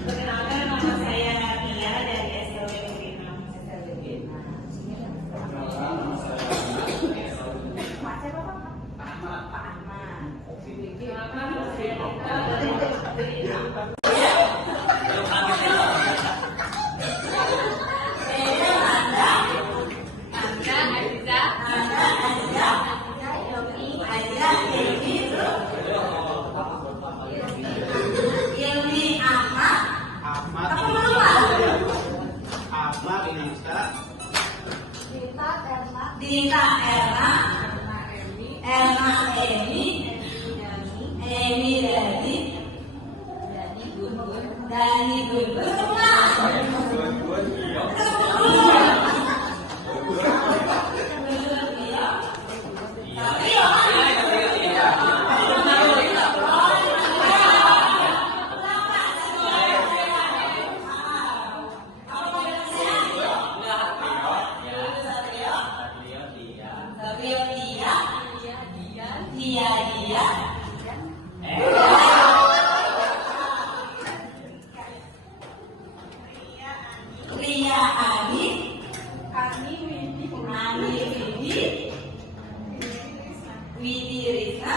Perkenalkan, nama saya Nadia dari SLB Vietnam. Dita Erna, Erna Emi, Emi Dani, Dani Gungun, Ria Ani, Ani Widi, Widi Risa.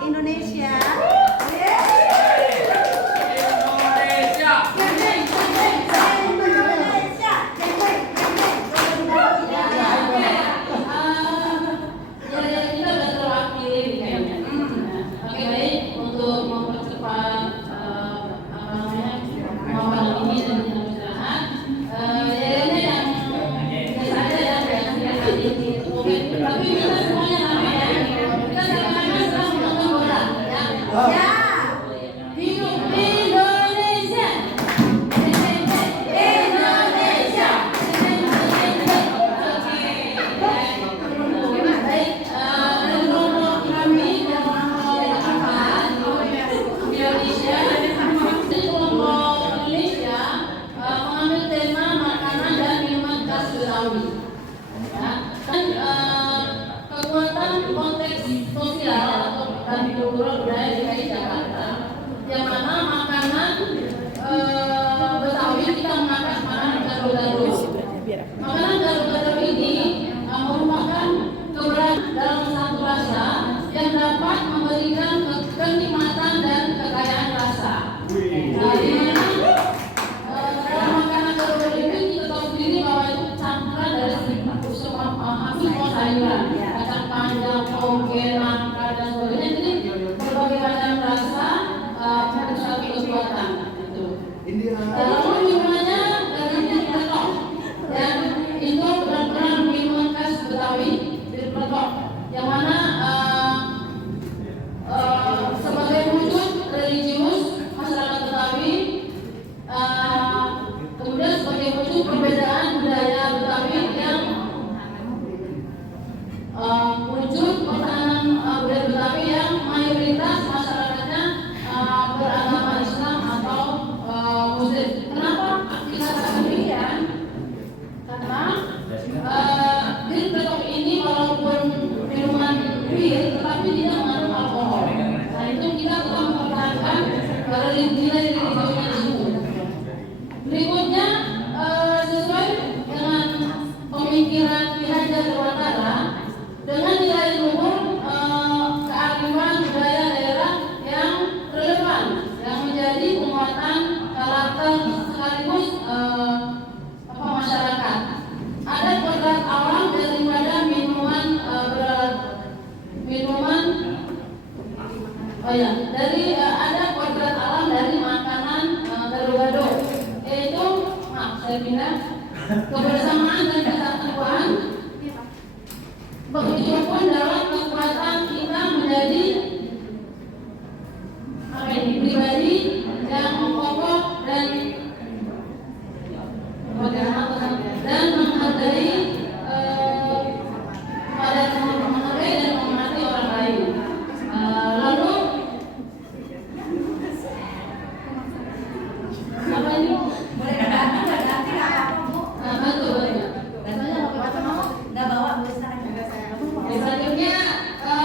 Indonesia mengambil tema makanan dan kebersamaan dan kesatuan. Begitupun dalam kekuatan kita menjadi pribadi yang kokoh dan menghargai pada menghargai dan menghormati orang lain. Lalu apa ini? Selanjutnya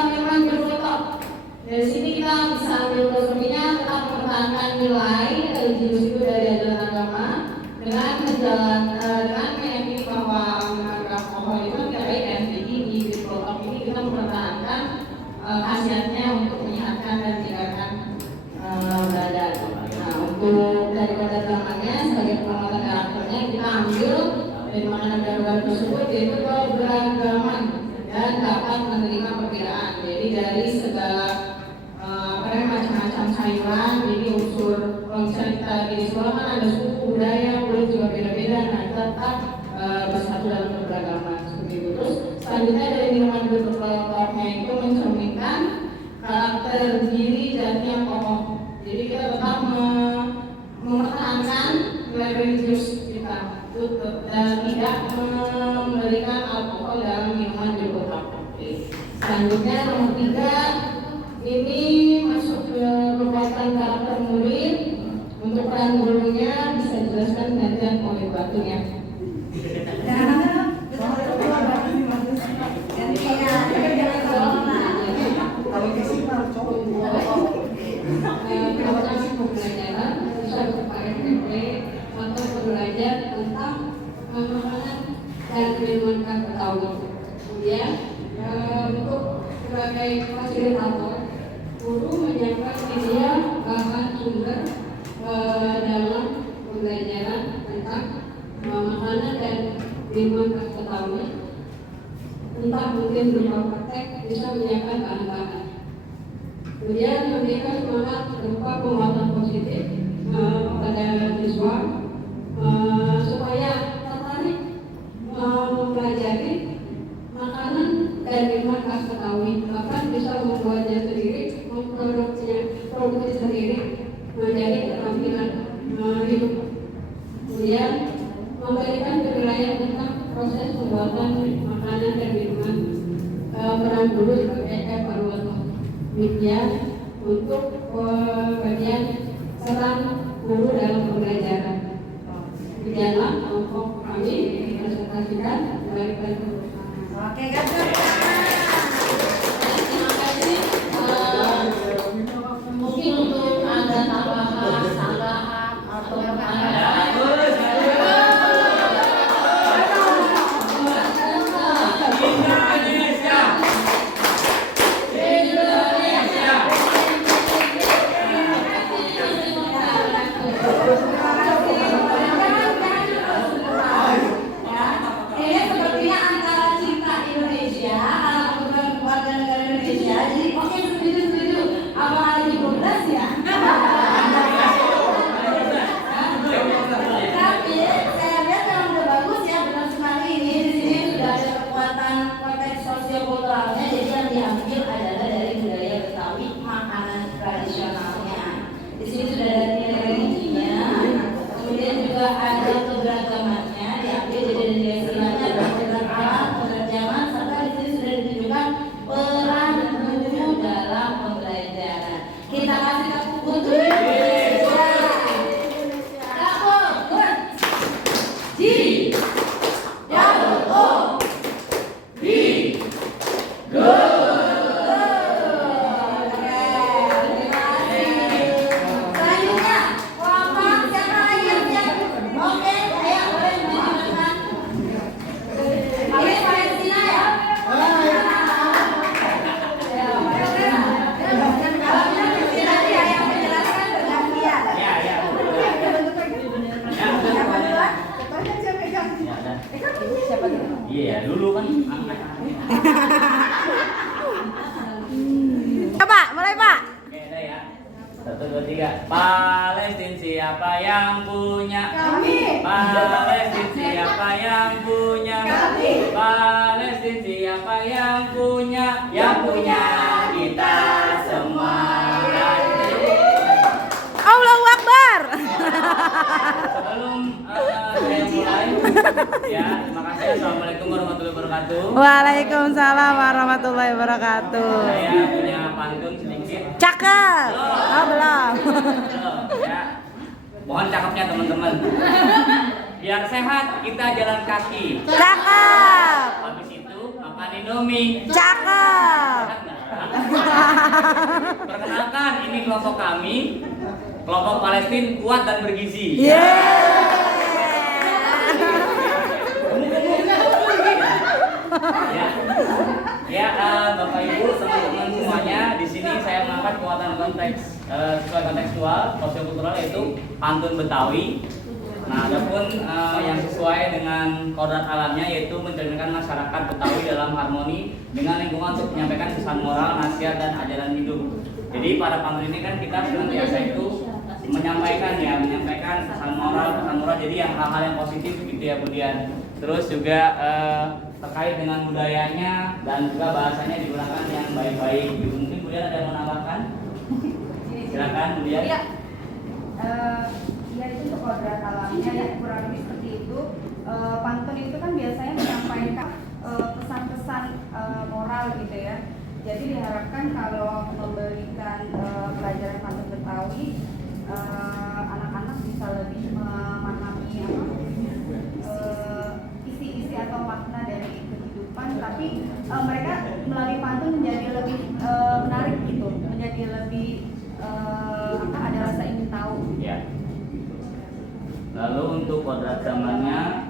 memang berfoto. Dari sini kita bisa ambil filosofinya tetap mempertahankan nilai religius itu dari ajaran agama dengan meyakini bahwa alkohol itu tidak baik dan jadi di protokol ini kita mempertahankan khasiatnya untuk menyehatkan dan meningkatkan badan. Nah, untuk daripada zamannya sebagai penguatan karakternya kita ambil dari makanan darurat tersebut yaitu keberagaman dan dapat menerima perbedaan. Jadi dari segala macam-macam sayuran, jadi unsur kalau misalnya kita di sekolah kan ada suku budaya, kulit juga beda-beda, nah tetap bersatu dalam keberagaman seperti itu. Terus selanjutnya dari minuman berkelompoknya itu mencerminkan karakter diri jati yang kokoh. Jadi kita tetap mempertahankan nilai religius kita dan tidak memberikan alkohol dalam minuman berkelompok. Selanjutnya nomor 3 ini masuk ke kekuatan karakter murid. Untuk peran gurunya bisa dijelaskan gantian oleh batunya. Pembelajaran bisa berupa FTP atau belajar tentang makanan dan minuman khas Betawi. Kemudian untuk sebagai fasilitator, guru menyiapkan media bahan sumber dalam pembelajaran tentang makanan dan minuman khas Betawi. Entah mungkin berupa praktek bisa menyiapkan bahan-bahan. Kemudian memberikan semangat berupa penguatan positif kepada siswa supaya tertarik mempelajari makanan dan minuman khas Betawi, bahkan bisa membuatnya sendiri, memproduksi sendiri menjadi keterampilan hidup. Kemudian memberikan penilaian tentang proses pembuatan makanan dan minuman, peran guru sebagai evaluator. Demikian untuk bagian peran guru dalam pembelajaran. Demikianlah kelompok kami dipresentasikan dari guru. Oke, gacor. Terima kasih. Mungkin untuk ada tambahan atau pertanyaan. Iya, dulu kan. Pak, mulai Pak. Oke, ada ya. 1, 2, 3. Palestina siapa yang punya? Kami. Palestina siapa yang punya? Kami. Palestina siapa yang punya? Yang punya kita semua. Allahu Akbar. Sebelum saya mulai, ya terima kasih. Assalamualaikum warahmatullahi wabarakatuh. Waalaikumsalam warahmatullahi wabarakatuh. Saya punya pantun sedikit. Cakep. Oh, belum. Ya, mohon cakepnya teman-teman. Biar sehat kita jalan kaki. Cakep. Habis itu makan Indomie. Cakep. Sehat nggak? Perkenalkan, ini kelompok kami, kelompok Palestina kuat dan bergizi. Ya, Bapak Ibu, teman-teman semuanya, di sini saya mengangkat kekuatan konteks sesuai kontekstual, sosiokultural yaitu pantun Betawi. Nah, adapun yang sesuai dengan kodrat alamnya yaitu mencerminkan masyarakat Betawi dalam harmoni dengan lingkungan untuk menyampaikan pesan moral, nasihat dan ajaran hidup. Jadi pada pantun ini kan kita senantiasa itu menyampaikan pesan moral. Jadi yang hal-hal yang positif gitu ya Budian. Terus juga terkait dengan budayanya dan juga bahasanya digunakan yang baik-baik. Gitu. Mungkin Budian ada yang mau menambahkan? Silakan Budian. Iya. Ya itu untuk kodrat alamnya ya kurang lebih seperti itu. Pantun itu kan biasanya menyampaikan pesan-pesan moral gitu ya. Jadi diharapkan kalau memberikan pelajaran pantun Betawi, anak-anak bisa lebih memahami isi-isi atau makna dari kehidupan. Tapi mereka melalui pantun menjadi lebih menarik gitu, menjadi lebih ada rasa ingin tahu. Ya. Lalu untuk kodrat zamannya,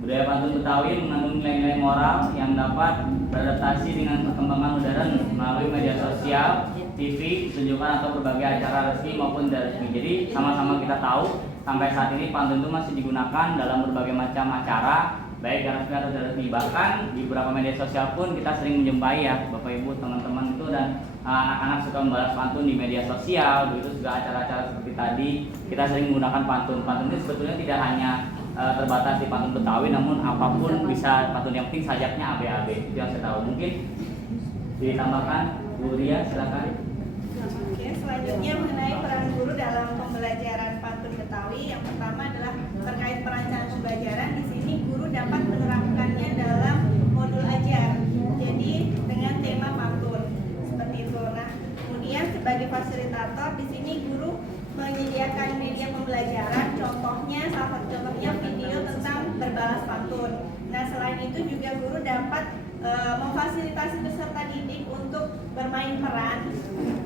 budaya pantun Betawi mengandung nilai-nilai moral yang dapat beradaptasi dengan perkembangan modern melalui media sosial, TV, pertunjukan atau berbagai acara resmi maupun tidak resmi. Jadi sama-sama kita tahu sampai saat ini pantun itu masih digunakan dalam berbagai macam acara, baik yang resmi atau tidak resmi. Bahkan di beberapa media sosial pun kita sering menjumpai ya Bapak Ibu teman-teman itu dan anak-anak suka membalas pantun di media sosial. Begitu juga acara-acara seperti tadi kita sering menggunakan pantun. Pantun itu sebetulnya tidak hanya terbatas di pantun Betawi, namun apapun bisa pantun, yang penting sajaknya AB-AB. Itu yang saya tahu. Mungkin ditambahkan Bu Ria, silakan. Oke, selanjutnya mengenai peran guru dalam pembelajaran pantun Betawi. Yang pertama adalah terkait perancangan pembelajaran. Di sini guru dapat menerapkannya dalam modul ajar. Jadi dengan tema pantun seperti itu. Nah, kemudian sebagai fasilitator di sini guru menyediakan media pembelajaran. Contohnya, salah satu contohnya video tentang berbalas pantun. Nah, selain itu juga guru dapat memfasilitasi peserta didik untuk bermain peran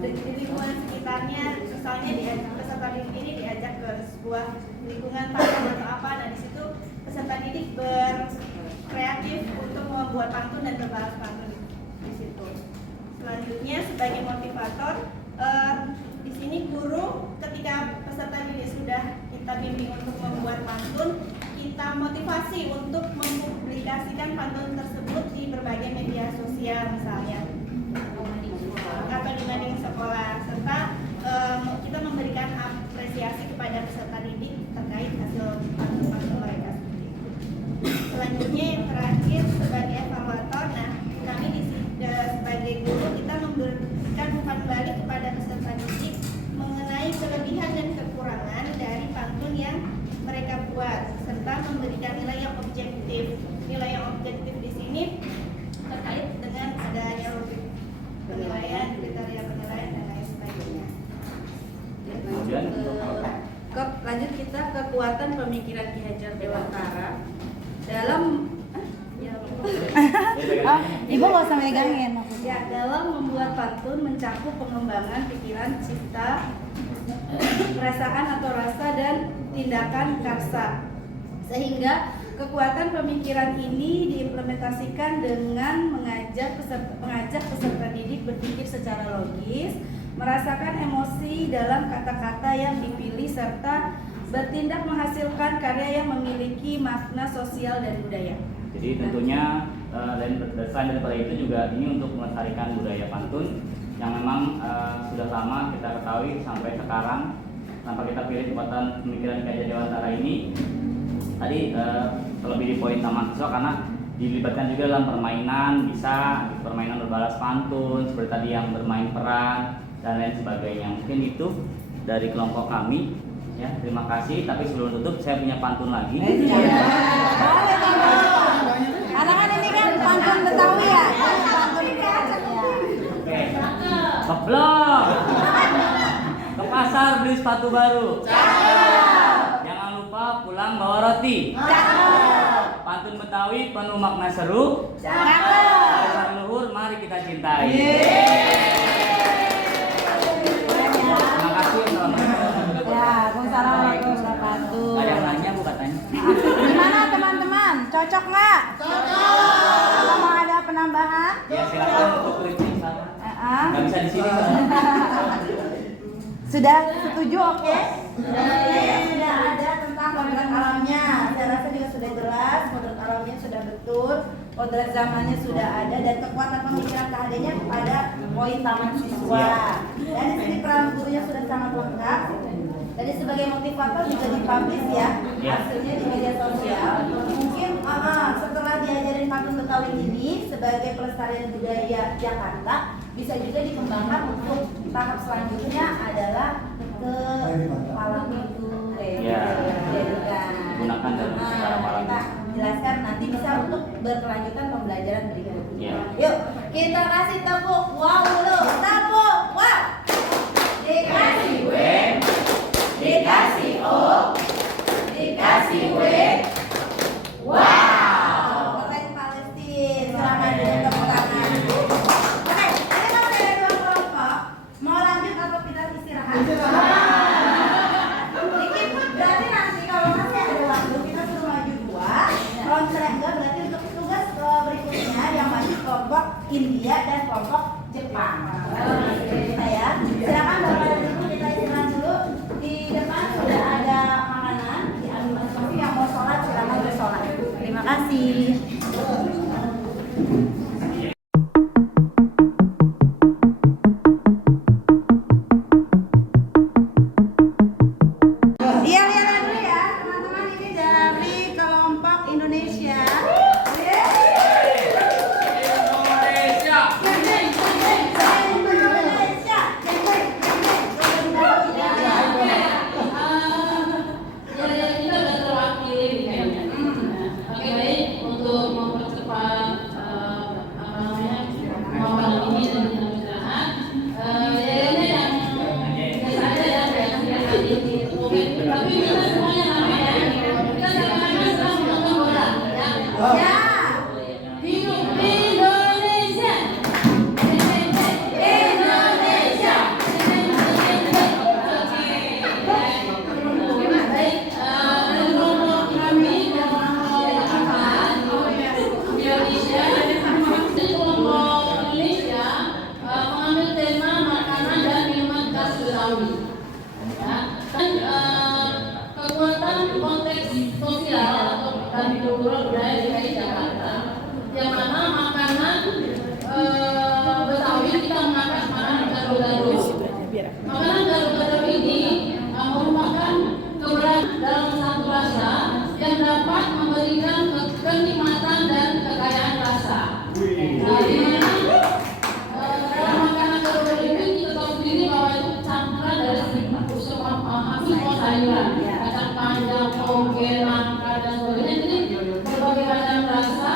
di lingkungan sekitarnya. Misalnya peserta didik ini diajak ke sebuah lingkungan pantun atau apa. Nah, di situ peserta didik berkreatif untuk membuat pantun dan berbalas pantun di situ. Selanjutnya sebagai motivator, di sini guru ketika peserta didik sudah kita bimbing untuk membuat pantun, kita motivasi untuk mempublikasikan pantun tersebut di berbagai media sosial misalnya atau di mading sekolah, serta kita memberikan apresiasi kepada peserta didik terkait hasil pantun mereka. Selanjutnya yang terakhir sebagai evaluator, nah kami sebagai guru kita memberikan umpan balik kepada peserta didik mengenai kelebihan dan kekurangan dari pantun yang mereka buat, serta memberikan nilai yang objektif. Nilai yang objektif di sini terkait dengan adanya rubrik penilaian, kriteria penilaian dan lain sebagainya. Kemudian Lanjut kita kekuatan pemikiran Ki Hajar Dewantara dalam Ibu nggak usah megangin. ya dalam membuat pantun mencakup pengembangan pikiran, cipta, perasaan atau rasa dan tindakan karsa, sehingga kekuatan pemikiran ini diimplementasikan dengan mengajak peserta didik berpikir secara logis, merasakan emosi dalam kata-kata yang dipilih, serta bertindak menghasilkan karya yang memiliki makna sosial dan budaya. Jadi tentunya selain daripada itu juga ini untuk melestarikan budaya pantun yang memang sudah lama kita ketahui sampai sekarang tanpa kita pilih kekuatan pemikiran Ki Hajar Dewantara ini. Tadi terlebih di poin taman siswa karena dilibatkan juga dalam permainan, bisa permainan berbalas pantun seperti tadi yang bermain peran dan lain sebagainya. Mungkin itu dari kelompok kami ya. Terima kasih. Tapi sebelum tutup saya punya pantun lagi. Karena kan ini kan pantun Betawi ya. Pantun Oke. Keblok. Ke pasar beli sepatu baru. Jangan lupa pulang bawa roti. Pantun Betawi penuh makna seru. Dasar luhur mari kita cintai. Terima kasih. Assalamualaikum. Ya, Waalaikumsalam warahmatullahi wabarakatuh. Ada yang nanya Bu katanya? Gimana teman-teman? Cocok nggak? Cocok. Kalau mau ada penambahan? Ya silakan untuk kritik. Nggak bisa di sini. Sudah setuju? Oke. Sudah ada tentang kodrat alamnya. Saya rasa juga sudah jelas. Kodrat alamnya sudah betul. Kodrat zamannya sudah ada dan kekuatan pemikiran keahliannya kepada poin taman siswa. Dan di sini peran gurunya sudah sangat lengkap. Jadi sebagai motivator juga dipublish ya hasilnya di media sosial. Mungkin setelah diajarin pantun Betawi ini sebagai pelestarian budaya Jakarta bisa juga dikembangkan untuk tahap selanjutnya adalah ke malam itu gunakan dalam secara malam. Kita jelaskan nanti bisa untuk berkelanjutan pembelajaran berikutnya. Ya. Yuk kita kasih tepuk wow dulu, tepuk wow. Dikasih W, dikasih O, dikasih W. Wow. Keren Palestina. Selamat dengan tepuk tangan. Oke, ini kalau ada dua kelompok, mau lanjut atau kita istirahat? Dikit, berarti nanti kalau masih ada waktu kita suruh maju dua. Kalau misalnya enggak berarti untuk tugas berikutnya yang maju kelompok India dan kelompok Jepang. Kita ya. Silakan Bapak dan Ibu kita istirahat dulu. Di depan sudah ada makanan diambil masing-masing. Yang mau sholat silakan bersolat. Terima kasih. Iya, lihat dulu ya teman-teman, ini dari kelompok Indonesia. Kita sudah terwakili kayaknya. Oke baik, untuk mempercepat pemaparan ini dan kita istirahat. Jadinya yang biasa aja ya, oke. Tapi kita semuanya ramai ya. Kita sama-sama sedang menonton bola. Ya. Hidup Indonesia. Indonesia. Baik, dari kelompok kami Indonesia, dari kelompok Indonesia mengambil tema makanan dan minuman khas Betawi. Ya, dan kekuatan konteks sosial atau dan kultural budaya DKI Jakarta, yang mana makanan Betawi kita mengangkat makanan gado-gado. Makanan gado-gado ini merupakan keberadaan dalam satu rasa yang dapat memberikan kenikmatan dan kekayaan rasa. Di mana dalam makanan gado-gado ini kita tahu sendiri bahwa itu campuran dari hampir semua sayuran, kacang panjang, toge, nangka dan sebagainya. Jadi berbagai macam rasa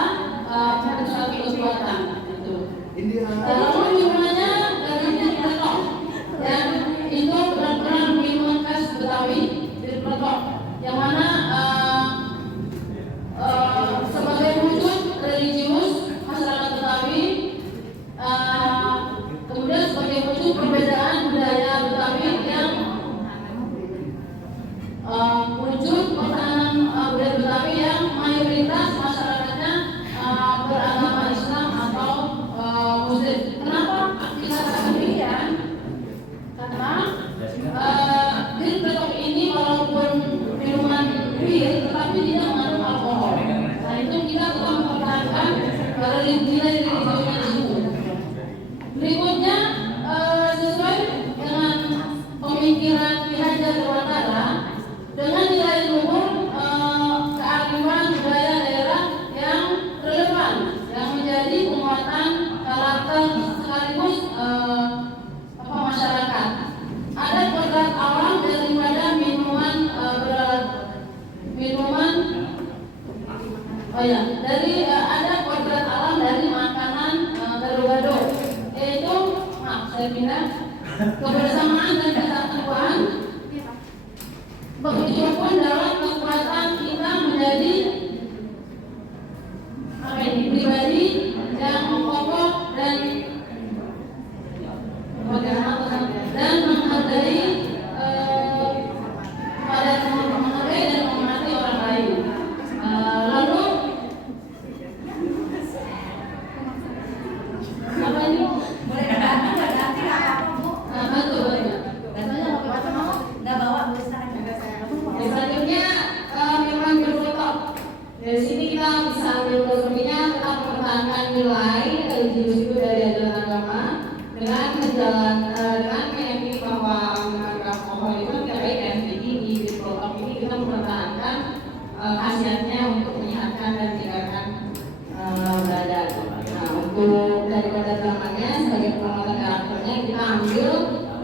Oh ya, dari ada kodrat alam dari makanan gado-gado, yaitu saya pindah kebersamaan dan kesatuan. Begitu pun dalam kekuatan kita menjadi pribadi yang kokoh dan menghargai pada menghargai dan menghormati orang lain. Lalu apa ini? Boleh ganti Bu? Betul. Nggak bawa tulisan. Selanjutnya memang berfoto. Dari sini kita bisa ambil filosofinya tetap mempertahankan nilai religius itu dari ajaran agama dengan meyakini bahwa menggunakan alkohol itu tidak baik ya. Jadi di foto ini kita mempertahankan khasiatnya untuk menyehatkan dan meningkatkan badan. Nah, untuk daripada zamannya sebagai penguatan karakternya kita ambil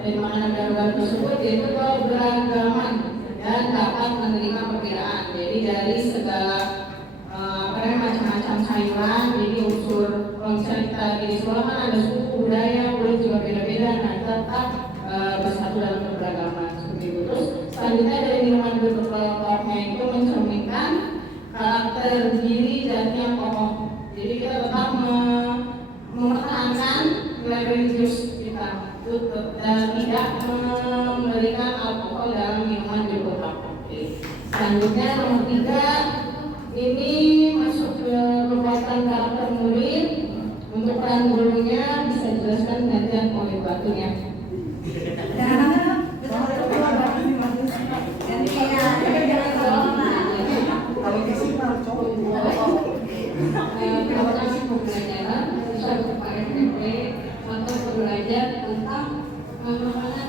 dari makanan gado-gado tersebut yaitu keberagaman dan dapat menerima perbedaan. Jadi dari segala macam-macam sayuran, jadi unsur kalau misalnya kita di sekolah kan ada suku budaya, kulit juga beda-beda, nah tetap bersatu dalam keberagaman seperti itu. Terus selanjutnya dari minuman berkelompoknya itu mencerminkan karakter diri dan yang kokoh. Jadi kita tetap mempertahankan nilai religius kita dan tidak memberikan alkohol dalam minuman berkelompok. Selanjutnya nomor 3 ini masuk ke kekuatan karakter murid. Untuk peran gurunya bisa dijelaskan gantian oleh batunya. Pembelajaran bisa berupa FTP atau belajar tentang makanan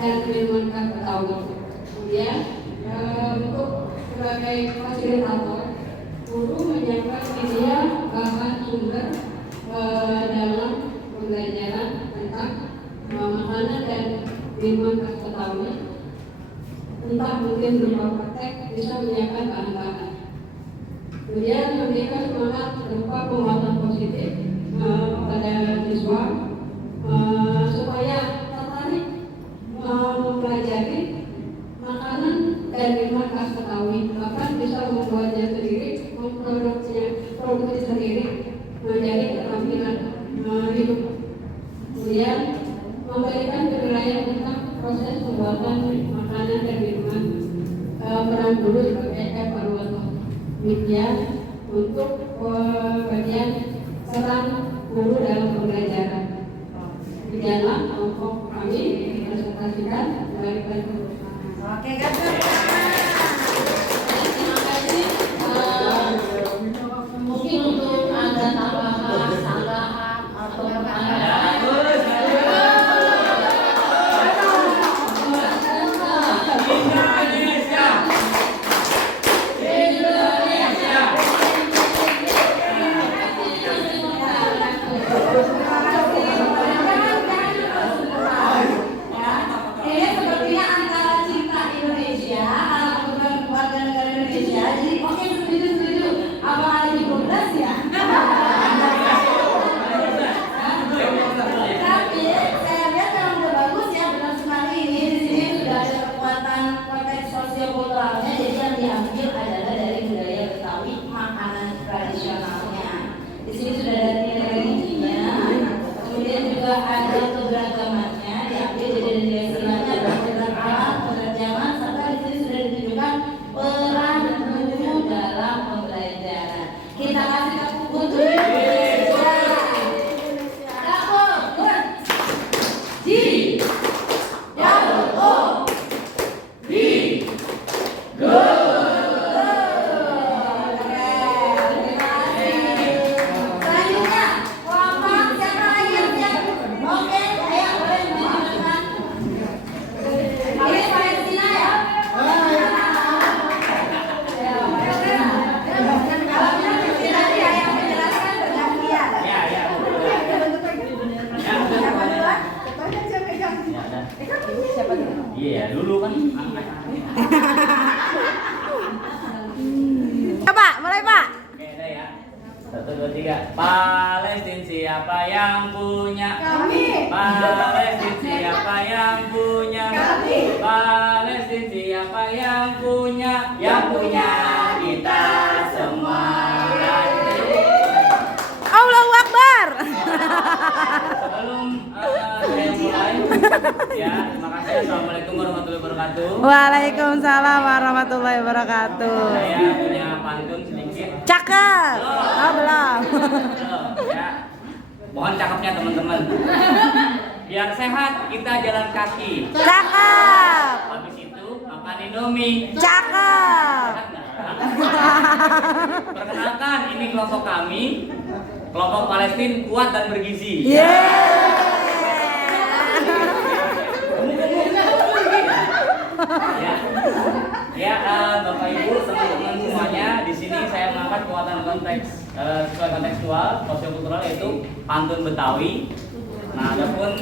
dan minuman khas Betawi. Kemudian untuk sebagai fasilitator, guru menyiapkan media bahan sumber dalam pembelajaran tentang makanan dan minuman khas Betawi. Entah mungkin berupa praktek bisa menyiapkan bahan-bahan. Kemudian memberikan semangat berupa penguatan positif pada siswa supaya tertarik mempelajari makanan dan minuman khas Betawi, bahkan bisa membuatnya sendiri, memproduksi sendiri menjadi keterampilan hidup. Kemudian memberikan penilaian tentang proses pembuatan makanan dan minuman, peran guru sebagai evaluator. Demikian untuk bagian peran guru dalam pembelajaran. Demikianlah kelompok kami presentasikan dari Oke, ganti. terima kasih. Mungkin untuk ada tambahan atau pertanyaan. Ini sepertinya antara cinta Indonesia 2, 3. Palestina siapa yang punya? Kami. Palestina siapa yang punya? Kami. Palestina siapa yang punya? Yang punya kita semua. Allahu Akbar. Sebelum saya mulai, ya terima kasih. Assalamualaikum warahmatullahi wabarakatuh. Waalaikumsalam warahmatullahi wabarakatuh. Saya punya pantun sedikit. Cakep. Oh, belum. Ya, mohon cakepnya teman-teman. Biar sehat kita jalan kaki. Cakep. Habis itu makan Indomie. Cakep. Sehat nggak? Perkenalkan, ini kelompok kami, kelompok Palestina kuat dan bergizi. Ya, Bapak Ibu, teman-teman semuanya, di sini saya mengangkat kekuatan konteks sesuai kontekstual, sosiokultural yaitu pantun Betawi. Nah, adapun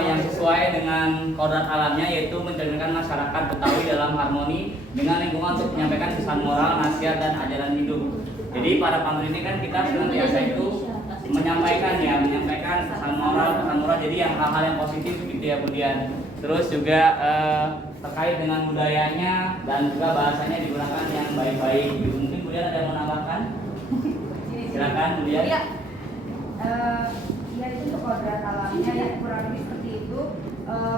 yang sesuai dengan kodrat alamnya yaitu mencerminkan masyarakat Betawi dalam harmoni dengan lingkungan untuk menyampaikan pesan moral, nasihat dan ajaran hidup. Jadi pada pantun ini kan kita senantiasa itu menyampaikan pesan moral. Jadi yang hal-hal yang positif gitu ya Budian. Terus juga terkait dengan budayanya dan juga bahasanya digunakan yang baik-baik gitu. Mungkin Budian ada yang mau menambahkan? Silakan Budian. Ya, ya itu untuk kodrat alamnya ya kurang lebih seperti itu.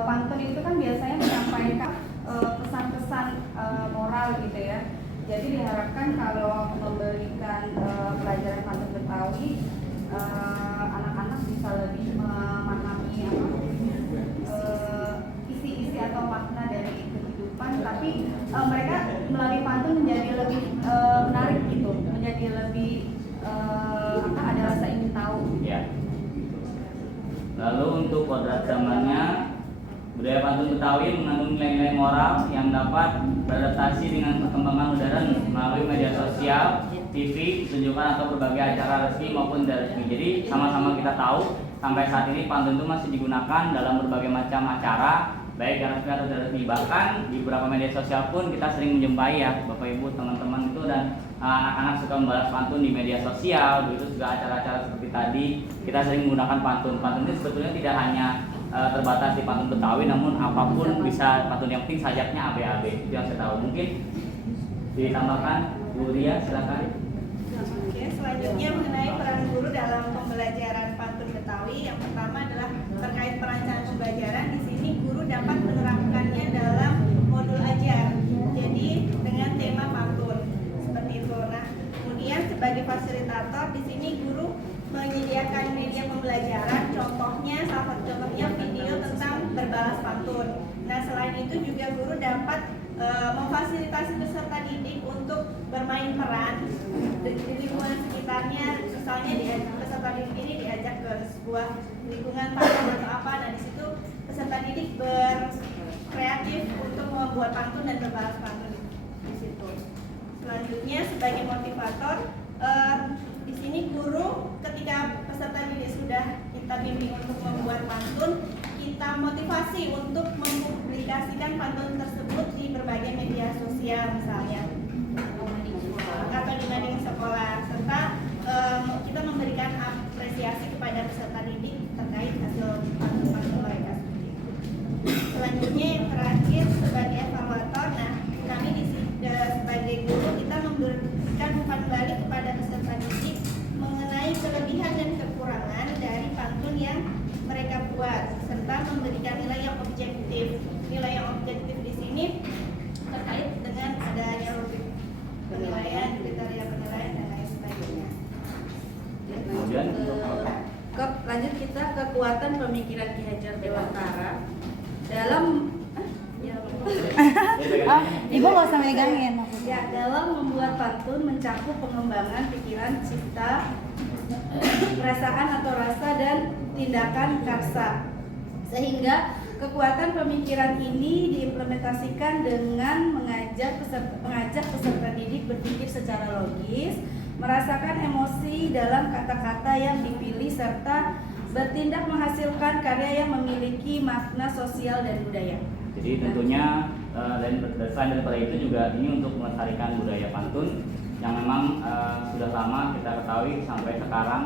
Pantun itu kan biasanya menyampaikan pesan-pesan moral gitu ya. Jadi diharapkan kalau memberikan pelajaran pantun Betawi, anak-anak bisa lebih memahami isi-isi atau makna dari kehidupan, tapi mereka melalui pantun menjadi lebih menarik gitu, menjadi lebih ada rasa ingin tahu. Ya. Lalu untuk kodrat zamannya, budaya pantun Betawi mengandung nilai-nilai moral yang dapat beradaptasi dengan perkembangan modern melalui media sosial, TV, pertunjukan atau berbagai acara resmi maupun tidak resmi. Jadi sama-sama kita tahu sampai saat ini pantun itu masih digunakan dalam berbagai macam acara, baik yang resmi atau tidak resmi. Bahkan di beberapa media sosial pun kita sering menjumpai ya Bapak Ibu teman-teman itu dan anak-anak suka membalas pantun di media sosial. Begitu juga acara-acara seperti tadi kita sering menggunakan pantun. Pantun itu sebetulnya tidak hanya terbatas di pantun Betawi, namun apapun bisa pantun, yang penting sajaknya AB-AB. Itu yang saya tahu. Mungkin ditambahkan Bu Ria, silakan. Oke, selanjutnya mengenai peran guru dalam pembelajaran pantun Betawi. Yang pertama adalah terkait perancangan pembelajaran. Di sini guru dapat menerapkannya dalam modul ajar. Jadi dengan tema pantun seperti itu. Nah, kemudian sebagai fasilitator di sini guru menyediakan media pembelajaran. Contohnya, salah satu contohnya video tentang berbalas pantun. Nah, selain itu juga guru dapat memfasilitasi peserta didik untuk bermain peran di lingkungan sekitarnya. Misalnya peserta didik ini diajak ke sebuah lingkungan pantun atau apa. Nah, di situ peserta didik berkreatif untuk membuat pantun dan berbalas pantun di situ. Selanjutnya sebagai motivator, di sini guru ketika peserta didik sudah kita bimbing untuk membuat pantun, kita motivasi untuk mempublikasikan pantun tersebut di berbagai media sosial misalnya atau di mading sekolah, serta kita memberikan apresiasi kepada peserta didik terkait hasil pantun mereka. Selanjutnya yang terakhir sebagai evaluator, nah kami sebagai guru kita memberikan umpan balik kepada peserta didik mengenai kelebihan dan kekurangan dari pantun yang mereka buat, serta memberikan nilai yang objektif. Nilai yang objektif di sini terkait dengan adanya rubrik penilaian, kriteria penilaian dan lain sebagainya. Kemudian Lanjut kita kekuatan pemikiran Ki Hajar Dewantara dalam Ibu nggak usah megangin. ya dalam membuat pantun mencakup pengembangan pikiran, cipta, perasaan atau rasa dan tindakan karsa, sehingga kekuatan pemikiran ini diimplementasikan dengan mengajak peserta didik berpikir secara logis, merasakan emosi dalam kata-kata yang dipilih, serta bertindak menghasilkan karya yang memiliki makna sosial dan budaya. Jadi tentunya selain daripada itu juga ini untuk melestarikan budaya pantun. yang memang sudah lama kita ketahui sampai sekarang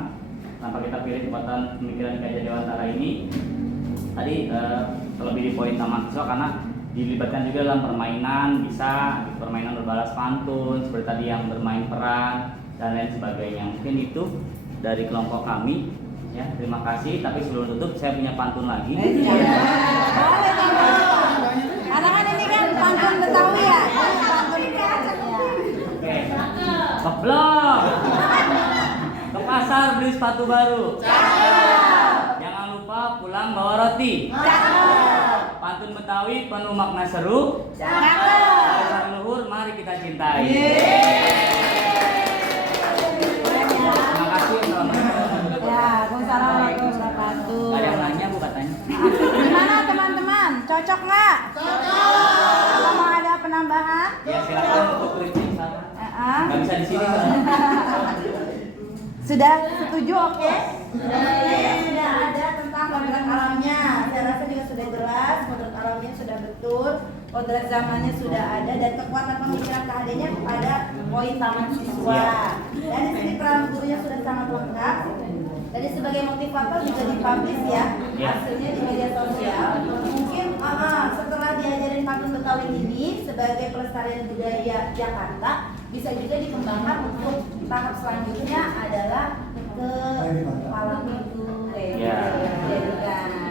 tanpa kita pilih kekuatan pemikiran Gajah Dewantara ini tadi terlebih di poin taman siswa karena dilibatkan juga dalam permainan, bisa permainan berbalas pantun seperti tadi yang bermain peran dan lain sebagainya. Mungkin itu dari kelompok kami ya. Terima kasih, tapi sebelum tutup saya punya pantun lagi. Anak-anak ini kan pantun Betawi ya. Pantun Betawi. Oke. Keblok. Ke pasar beli sepatu baru. Jangan lupa pulang bawa roti. Pantun Betawi penuh makna seru. Dasar luhur mari kita cintai. Terima kasih. Assalamualaikum. Ya, Waalaikumsalam warahmatullahi wabarakatuh. Ada yang nanya Bu katanya. Gimana teman-teman? Cocok nggak? Cocok. Apa mau ada penambahan? Ya silakan untuk kritik saran. Nggak bisa di sini soalnya. Sudah setuju, oke? Sudah ada tentang kodrat alamnya. Saya rasa juga sudah jelas, kodrat alamnya sudah betul, kodrat zamannya sudah ada, dan kekuatan pemikiran keahliannya pada poin taman siswa. Dan di sini peran gurunya sudah sangat lengkap. Jadi sebagai motivator juga dipublish ya, hasilnya di media sosial. Mungkin setelah diajarin pantun Betawi ini sebagai pelestarian budaya Jakarta, bisa juga dikembangkan untuk tahap selanjutnya adalah ke malam itu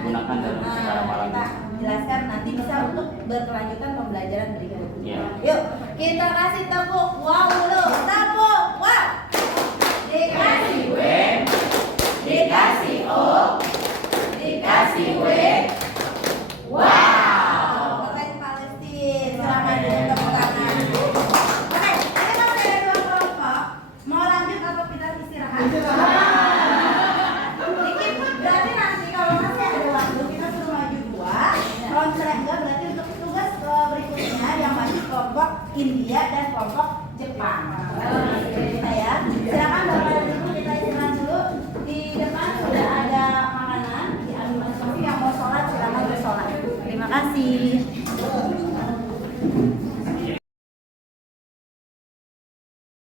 Gunakan dalam secara malam. kita jelaskan nanti bisa untuk berkelanjutan pembelajaran berikutnya. Ya. Yuk kita kasih tepuk wow dulu, tepuk wow. Dikasih W, dikasih O, dikasih W. Wow. Keren Palestina. Selamat dengan tepuk tangan. Oke, ini kalau ada dua kelompok, mau lanjut atau kita istirahat? Dikit, berarti nanti kalau masih ada waktu kita suruh maju dua. Kalau misalnya enggak, berarti untuk tugas berikutnya yang maju kelompok India dan kelompok Jepang.